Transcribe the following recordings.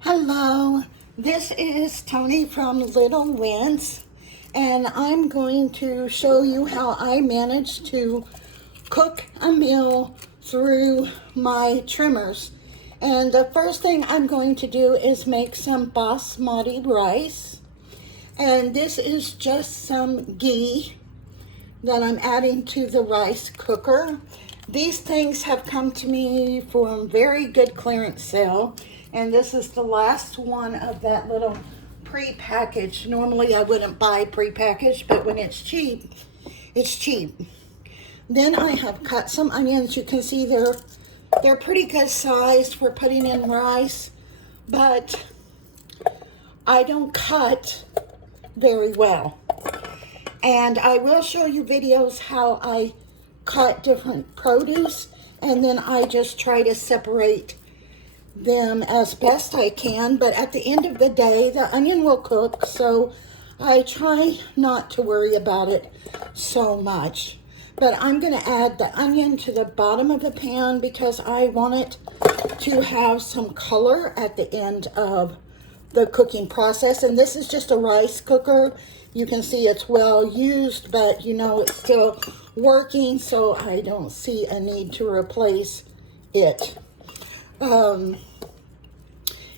Hello, this is Tony from Little Wins, and I'm going to show you how I managed to cook a meal through my trimmers. And the first thing I'm going to do is make some basmati rice, and this is just some ghee that I'm adding to the rice cooker. These things have come to me from very good clearance sale, and this is the last one of that little pre-packaged. Normally I wouldn't buy pre-packaged, but when it's cheap, it's cheap. Then I have cut some onions. You can see they're pretty good sized for putting in rice, but I don't cut very well. And I will show you videos how I cut different produce, and then I just try to separate them as best I can. But at the end of the day, the onion will cook, so I try not to worry about it so much. But I'm going to add the onion to the bottom of the pan because I want it to have some color at the end of the cooking process. And this is just a rice cooker. You can see it's well used, but you know it's still working, so I don't see a need to replace it.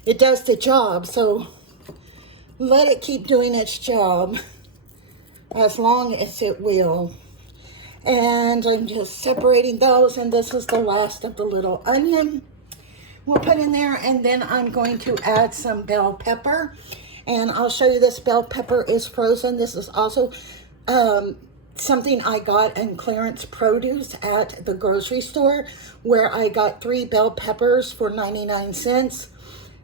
It does the job, so let it keep doing its job as long as it will. And I'm just separating those, and this is the last of the little onion we'll put in there. And then I'm going to add some bell pepper, and I'll show you this bell pepper is frozen. This is also something I got in clearance produce at the grocery store, where I got 3 bell peppers for 99 cents.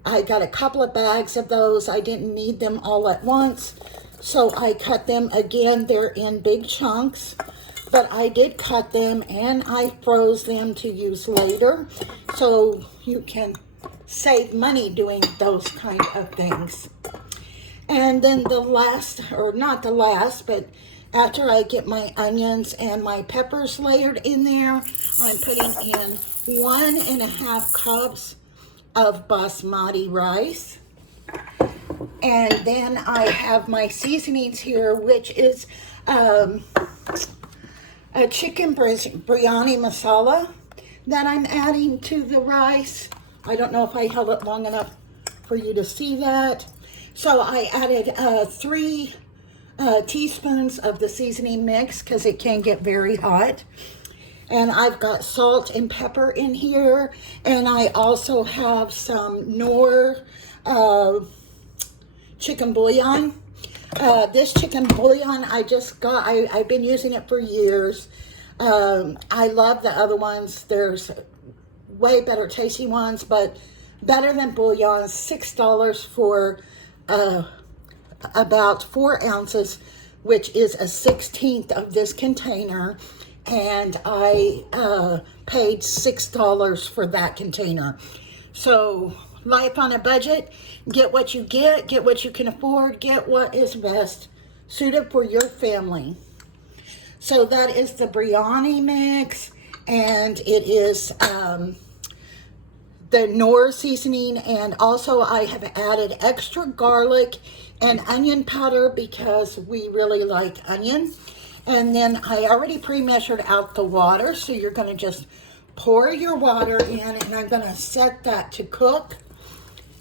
I got a couple of bags of those. I didn't need them all at once, so I cut them. Again, they're in big chunks, but I did cut them and I froze them to use later, so you can save money doing those kind of things. And then the last, or not the last, but after I get my onions and my peppers layered in there, I'm putting in 1.5 cups of basmati rice. And then I have my seasonings here, which is a chicken biryani masala that I'm adding to the rice. I don't know if I held it long enough for you to see that. So I added 3 teaspoons of the seasoning mix because it can get very hot. And I've got salt and pepper in here. And I also have some Knorr chicken bouillon. This chicken bouillon I just got, I've been using it for years. I love the other ones. There's way better tasty ones, but better than bouillon. $6 for about 4 ounces, which is a 1/16 of this container. And I paid $6 for that container. So life on a budget, get what you get what you can afford, get what is best suited for your family. So that is the biryani mix, and it is the Knorr seasoning, and also I have added extra garlic and onion powder because we really like onion. And then I already pre-measured out the water, so you're going to just pour your water in, and I'm going to set that to cook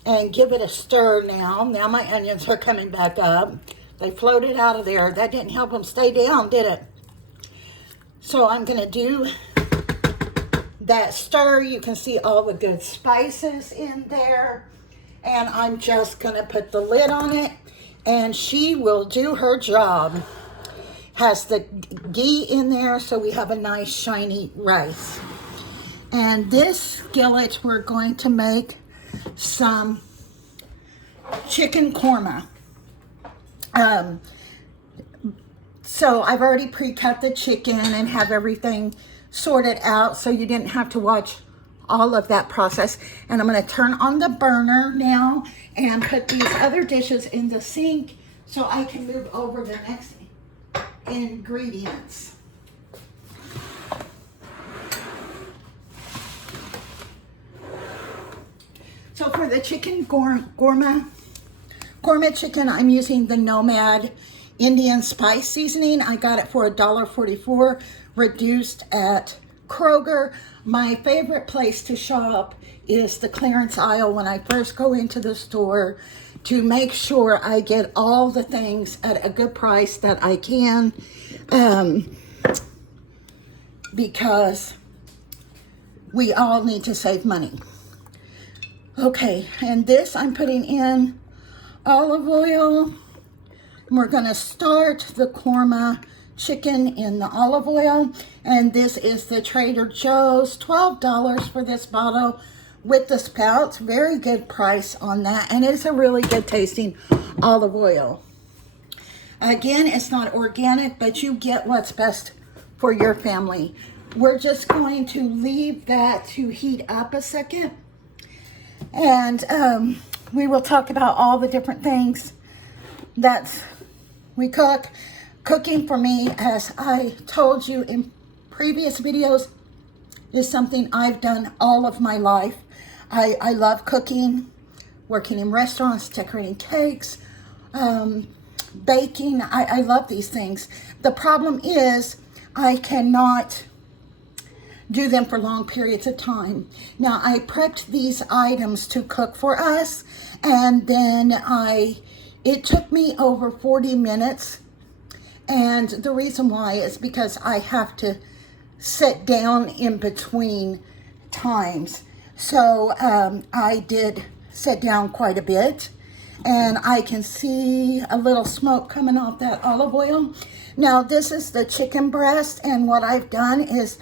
and give it a stir now. Now my onions are coming back up. They floated out of there. That didn't help them stay down, did it? So I'm going to do that stir. You can see all the good spices in there. And I'm just going to put the lid on it, and she will do her job. Has the ghee in there, so we have a nice shiny rice. And this skillet, we're going to make some chicken korma. So I've already pre-cut the chicken and have everything sorted out, so you didn't have to watch all of that process. And I'm going to turn on the burner now and put these other dishes in the sink so I can move over the next ingredients. So for the chicken gourmet chicken, I'm using the Nomad Indian spice seasoning. I got it for $1.44, reduced at Kroger. My favorite place to shop is the clearance aisle when I first go into the store, to make sure I get all the things at a good price that I can, because we all need to save money. Okay, and this I'm putting in olive oil. We're gonna start the korma chicken in the olive oil, and this is the Trader Joe's, $12 for this bottle with the spouts. Very good price on that, and it's a really good tasting olive oil. Again, it's not organic, but you get what's best for your family. We're just going to leave that to heat up a second, and we will talk about all the different things that we cook. Cooking for me, as I told you in previous videos, is something I've done all of my life. I love cooking, working in restaurants, decorating cakes, baking. I love these things. The problem is I cannot do them for long periods of time. Now, I prepped these items to cook for us, and then it took me over 40 minutes. And the reason why is because I have to sit down in between times. So I did sit down quite a bit, and I can see a little smoke coming off that olive oil. Now, this is the chicken breast, and what I've done is,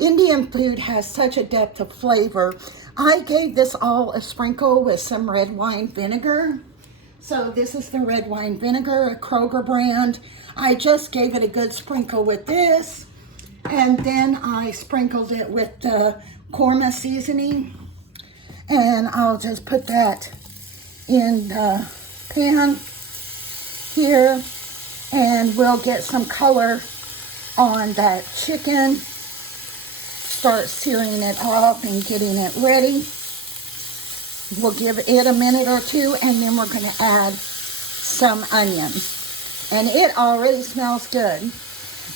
Indian food has such a depth of flavor. I gave this all a sprinkle with some red wine vinegar. So this is the red wine vinegar, a Kroger brand. I just gave it a good sprinkle with this, and then I sprinkled it with the korma seasoning, and I'll just put that in the pan here, and we'll get some color on that chicken. Start searing it off and getting it ready. We'll give it a minute or two, and then we're going to add some onions. And it already smells good.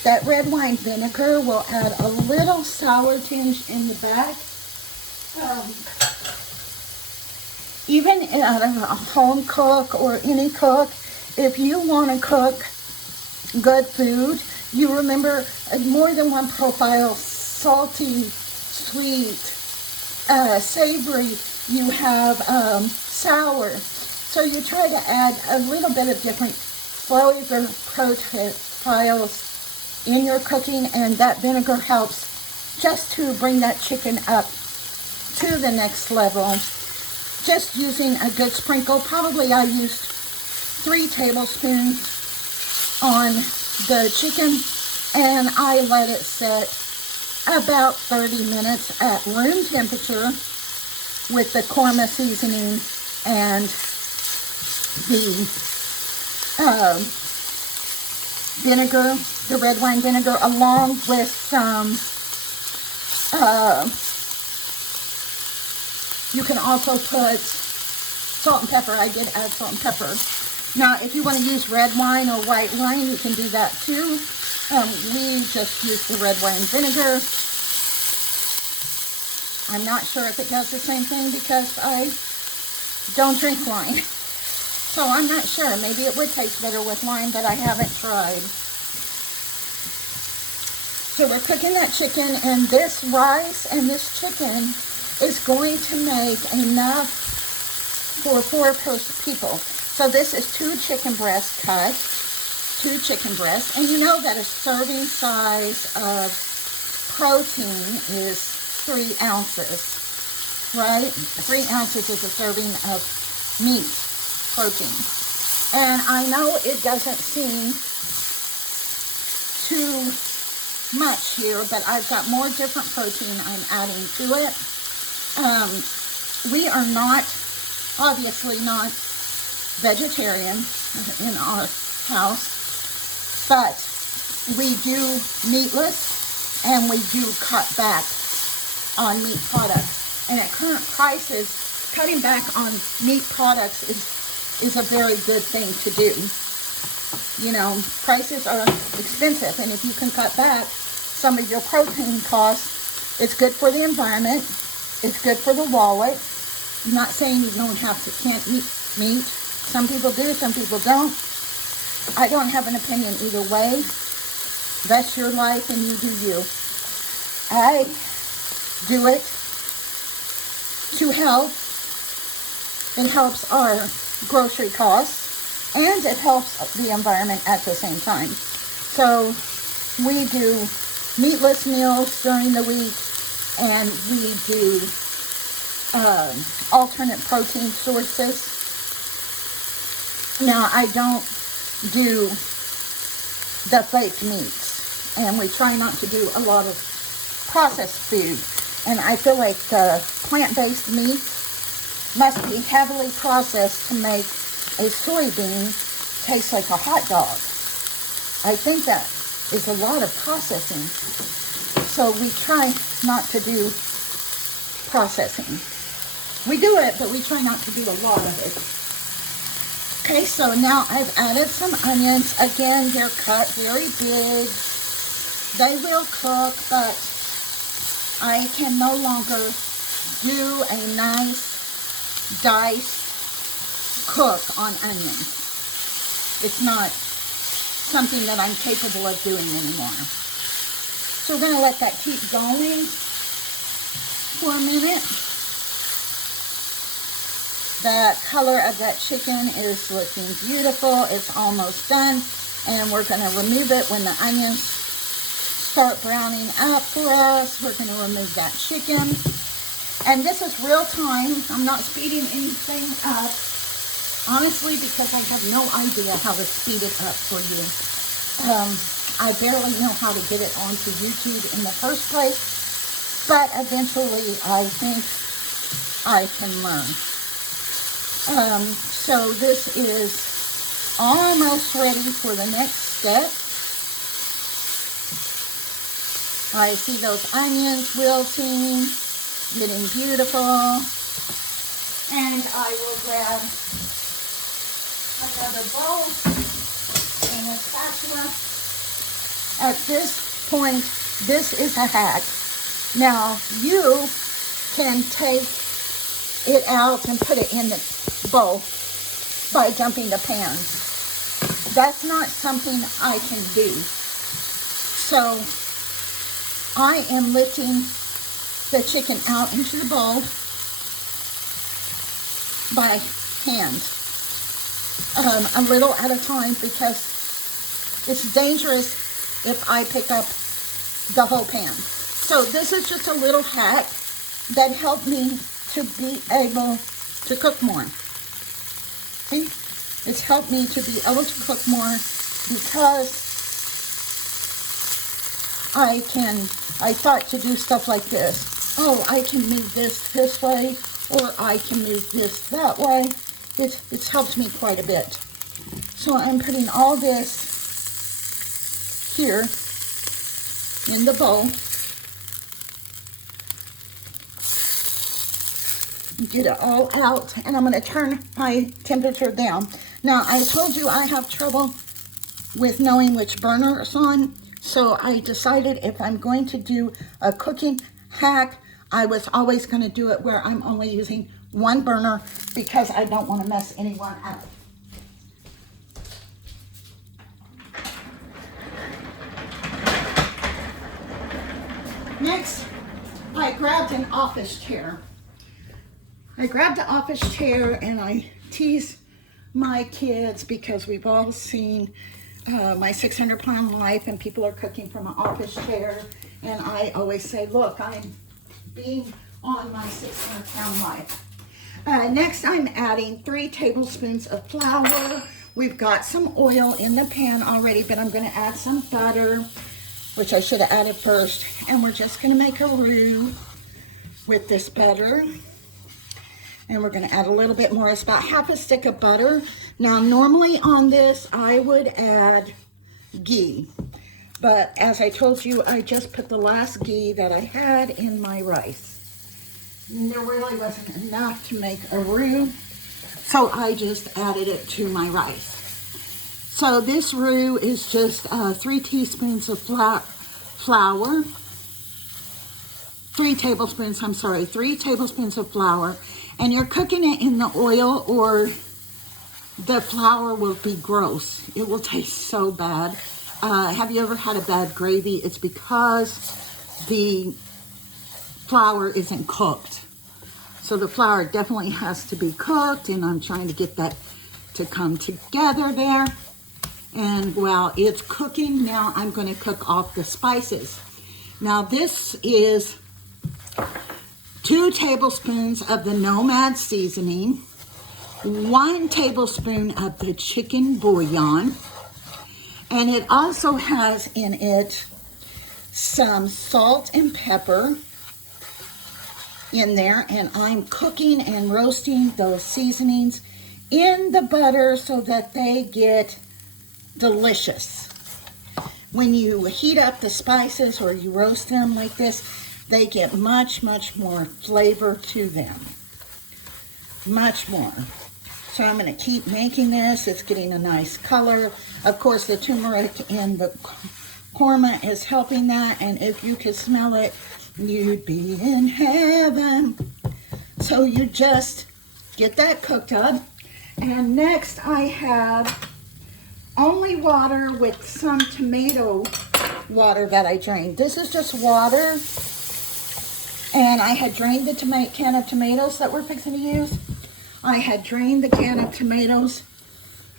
That red wine vinegar will add a little sour tinge in the back. Even at a home cook or any cook, if you want to cook good food, you remember more than one profile: salty, sweet, savory. You have sour. So you try to add a little bit of different flavor profiles in your cooking, and that vinegar helps just to bring that chicken up to the next level. Just using a good sprinkle. Probably I used 3 tablespoons on the chicken, and I let it sit about 30 minutes at room temperature with the korma seasoning and the vinegar, the red wine vinegar, along with some, you can also put salt and pepper. I did add salt and pepper. Now, if you want to use red wine or white wine, you can do that too. We just use the red wine vinegar. I'm not sure if it does the same thing because I don't drink wine. So I'm not sure. Maybe it would taste better with wine, but I haven't tried. So we're cooking that chicken, and this rice and this chicken is going to make enough for 4 people. So this is 2 chicken breasts cut, 2 chicken breasts, and you know that a serving size of protein is 3 ounces, right? 3 ounces is a serving of meat protein. And I know it doesn't seem too much here, but I've got more different protein I'm adding to it. We are not, obviously not vegetarian in our house, but we do meatless, and we do cut back on meat products. And at current prices, cutting back on meat products is a very good thing to do. You know, prices are expensive, and if you can cut back some of your protein costs, it's good for the environment. It's good for the wallet. I'm not saying you can't eat meat. Some people do, some people don't. I don't have an opinion either way. That's your life and you do you. I do it to help. It helps our grocery costs and it helps the environment at the same time. So we do meatless meals during the week, and we do alternate protein sources. Now, I don't do the fake meats, and we try not to do a lot of processed food. And I feel like plant-based meat must be heavily processed to make a soybean taste like a hot dog. I think that is a lot of processing. So we try not to do processing. We do it, but we try not to do a lot of it. Okay, so now I've added some onions. Again, they're cut very big. They will cook, but I can no longer do a nice diced cook on onions. It's not something that I'm capable of doing anymore. So we're going to let that keep going for a minute. The color of that chicken is looking beautiful. It's almost done. And we're going to remove it when the onions start browning up for us. We're going to remove that chicken. And this is real time. I'm not speeding anything up, honestly, because I have no idea how to speed it up for you. I barely know how to get it onto YouTube in the first place, but eventually I think I can learn. So this is almost ready for the next step. I see those onions wilting, getting beautiful, and I will grab another bowl and a spatula. At this point, this is a hack. Now, you can take it out and put it in the bowl by dumping the pan. That's not something I can do. So, I am lifting the chicken out into the bowl by hand, a little at a time, because it's dangerous if I pick up the whole pan. So this is just a little hack that helped me to be able to cook more. See, it's helped me to be able to cook more because I thought to do stuff like this. Oh, I can move this way, or I can move this that way. It's helped me quite a bit. So I'm putting all this here in the bowl. Get it all out, and I'm going to turn my temperature down. Now, I told you I have trouble with knowing which burner is on, so I decided if I'm going to do a cooking hack, I was always going to do it where I'm only using one burner because I don't want to mess anyone up. Next, I grabbed an office chair. I grabbed the office chair and I tease my kids because we've all seen my 600-pound life and people are cooking from an office chair. And I always say, look, I'm being on my 600-pound life. Next, I'm adding 3 tablespoons of flour. We've got some oil in the pan already, but I'm going to add some butter, which I should have added first. And we're just going to make a roux with this butter. And we're going to add a little bit more. It's about half a stick of butter. Now, normally on this, I would add ghee. But as I told you, I just put the last ghee that I had in my rice. And there really wasn't enough to make a roux, so I just added it to my rice. So this roux is just 3 teaspoons of flour, 3 tablespoons of flour, and you're cooking it in the oil or the flour will be gross. It will taste so bad. Have you ever had a bad gravy? It's because the flour isn't cooked. So the flour definitely has to be cooked, and I'm trying to get that to come together there. And while it's cooking, now I'm going to cook off the spices. Now this is 2 tablespoons of the Nomad seasoning, 1 tablespoon of the chicken bouillon, and it also has in it some salt and pepper in there, and I'm cooking and roasting those seasonings in the butter so that they get delicious. When you heat up the spices or you roast them like this, they get much more flavor to them. Much more. So I'm going to keep making this. It's getting a nice color. Of course, the turmeric in the korma is helping that, and if you could smell it, you'd be in heaven. So you just get that cooked up. And next I have only water with some tomato water that I drained. This is just water, and I had drained the can of tomatoes that we're fixing to use. I had drained the can of tomatoes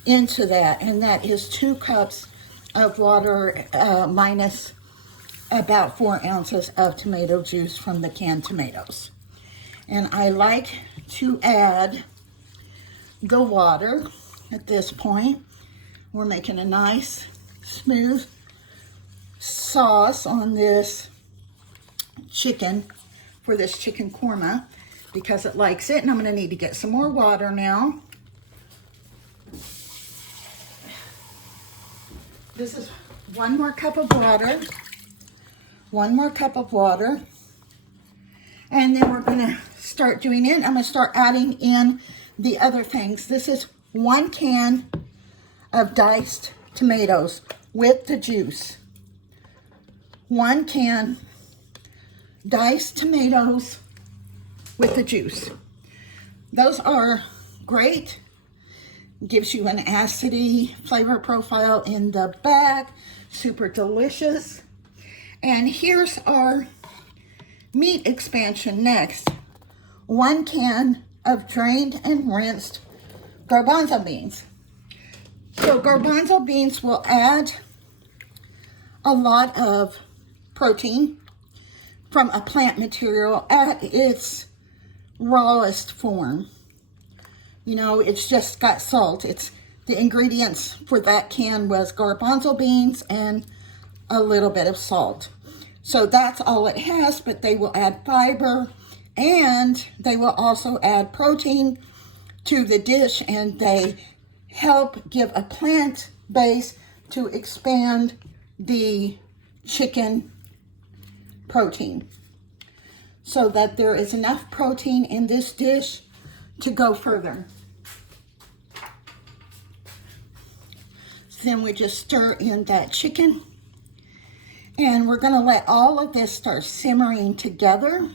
into that, and that is 2 cups of water minus about 4 ounces of tomato juice from the canned tomatoes. And I like to add the water at this point. We're making a nice smooth sauce on this chicken for this chicken korma because it likes it. And I'm going to need to get some more water now. This is 1 more cup of water. 1 more cup of water. And then we're going to start doing it. I'm going to start adding in the other things. This is 1 can of diced tomatoes with the juice. 1 can diced tomatoes with the juice. Those are great. Gives you an acidity flavor profile in the back. Super delicious. And here's our meat expansion next. 1 can of drained and rinsed garbanzo beans. So garbanzo beans will add a lot of protein from a plant material at its rawest form. You know, it's just got salt. It's the ingredients for that can was garbanzo beans and a little bit of salt. So that's all it has, but they will add fiber and they will also add protein to the dish, and they help give a plant base to expand the chicken protein so that there is enough protein in this dish to go further. So then we just stir in that chicken, and we're going to let all of this start simmering together.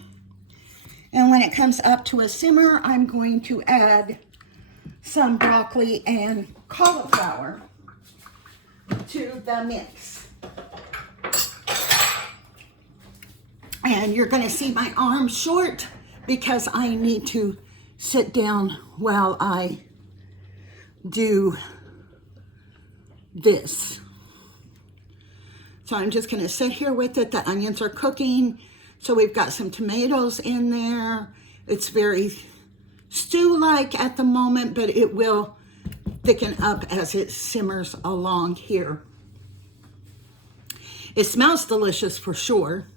And when it comes up to a simmer, I'm going to add some broccoli and cauliflower to the mix. And you're going to see my arm short because I need to sit down while I do this. So I'm just going to sit here with it. The onions are cooking. So we've got some tomatoes in there. It's very stew-like at the moment, but it will thicken up as it simmers along here. It smells delicious for sure.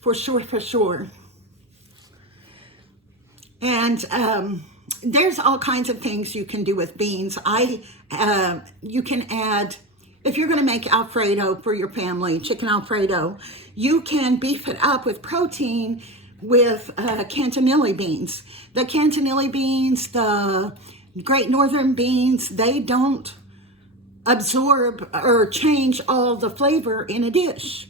For sure. And there's all kinds of things you can do with beans. You can add, if you're going to make Alfredo for your family, chicken Alfredo, you can beef it up with protein with cantanilli beans. The cantanilli beans, the Great Northern beans, they don't absorb or change all the flavor in a dish.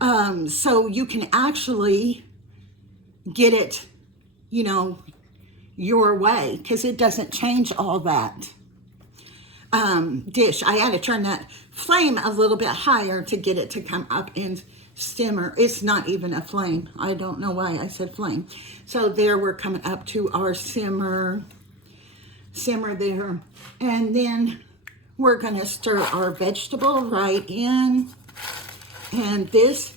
So you can actually get it, you know, your way, because it doesn't change all that dish. I had to turn that flame a little bit higher to get it to come up and simmer. It's not even a flame. I don't know why I said flame. So there, we're coming up to our simmer there. And then we're going to stir our vegetable right in. And this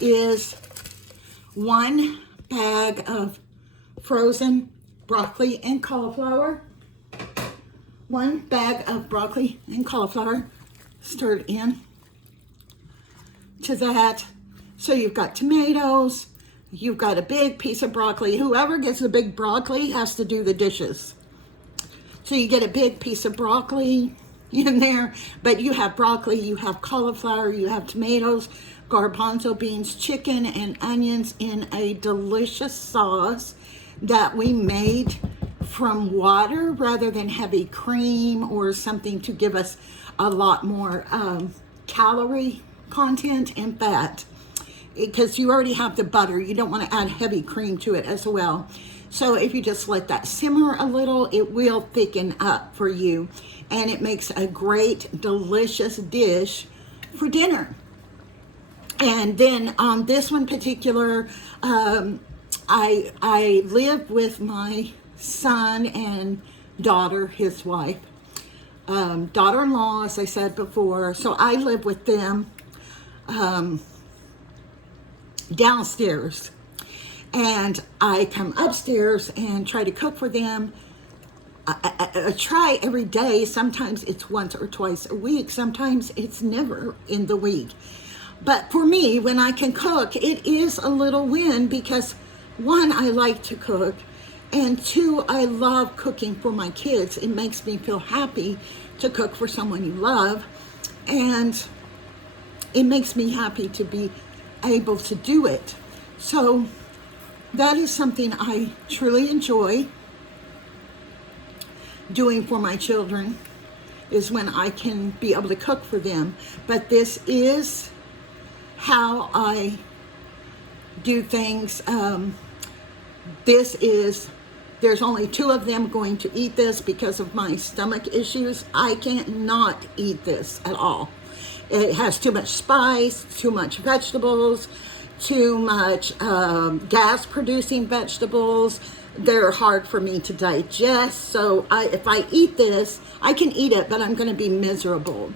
is 1 bag of frozen broccoli and cauliflower. 1 bag of broccoli and cauliflower stirred in to that. So you've got tomatoes, you've got a big piece of broccoli. Whoever gets the big broccoli has to do the dishes. So you get a big piece of broccoli in there, but you have broccoli, you have cauliflower, you have tomatoes, garbanzo beans, chicken, and onions in a delicious sauce that we made from water rather than heavy cream or something to give us a lot more calorie content and fat, because you already have the butter. You don't want to add heavy cream to it as well. So if you just let that simmer a little, it will thicken up for you, and it makes a great, delicious dish for dinner. And then on this one particular, I live with my son and daughter, his wife, daughter-in-law, as I said before. So I live with them downstairs, and I come upstairs and try to cook for them. I try every day. Sometimes it's once or twice a week. Sometimes it's never in the week. But for me, when I can cook, it is a little win, because 1, I like to cook, and 2, I love cooking for my kids. It makes me feel happy to cook for someone you love, and it makes me happy to be able to do it. So that is something I truly enjoy doing for my children, is when I can be able to cook for them. But this is how I do things. There's only 2 of them going to eat this because of my stomach issues. I can't not eat this at all. It has too much spice, too much vegetables, too much gas-producing vegetables. They're hard for me to digest. So if I eat this, I can eat it, but I'm going to be miserable.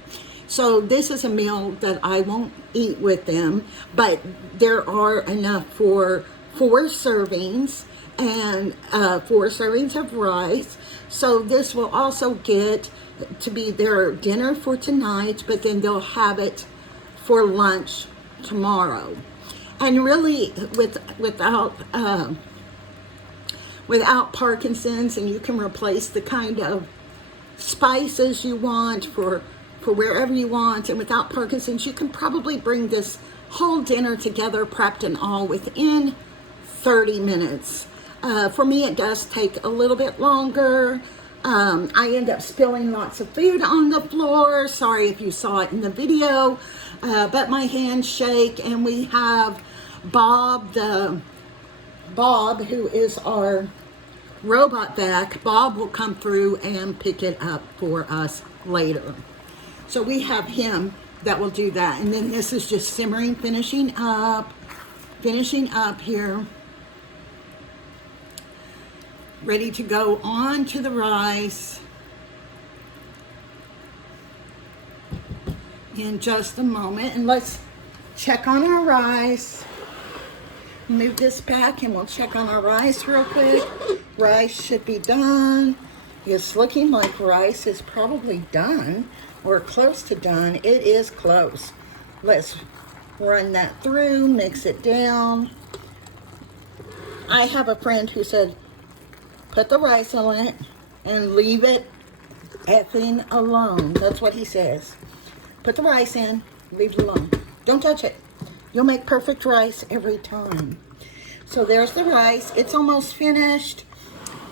So this is a meal that I won't eat with them, but there are enough for 4 servings and 4 servings of rice. So this will also get to be their dinner for tonight, but then they'll have it for lunch tomorrow. And really, without Parkinson's, and you can replace the kind of spices you want for wherever you want, and without Parkinson's, you can probably bring this whole dinner together, prepped and all, within 30 minutes. For me, it does take a little bit longer. I end up spilling lots of food on the floor. Sorry if you saw it in the video, but my hands shake, and we have Bob, who is our robot vac. Bob will come through and pick it up for us later. So we have him that will do that. And then this is just simmering, finishing up here. Ready to go on to the rice in just a moment. And let's check on our rice. Move this back and we'll check on our rice real quick. Rice should be done. It's looking like rice is probably done or close to done. It is close. Let's run that through, mix it down. I have a friend who said, put the rice on it and leave it effing alone. That's what he says. Put the rice in, leave it alone. Don't touch it. You'll make perfect rice every time. So there's the rice. It's almost finished.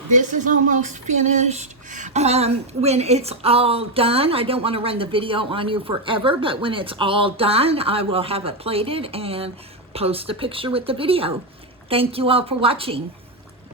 This is almost finished. When it's all done, I don't want to run the video on you forever, but when it's all done, I will have it plated and post a picture with the video. Thank you all for watching.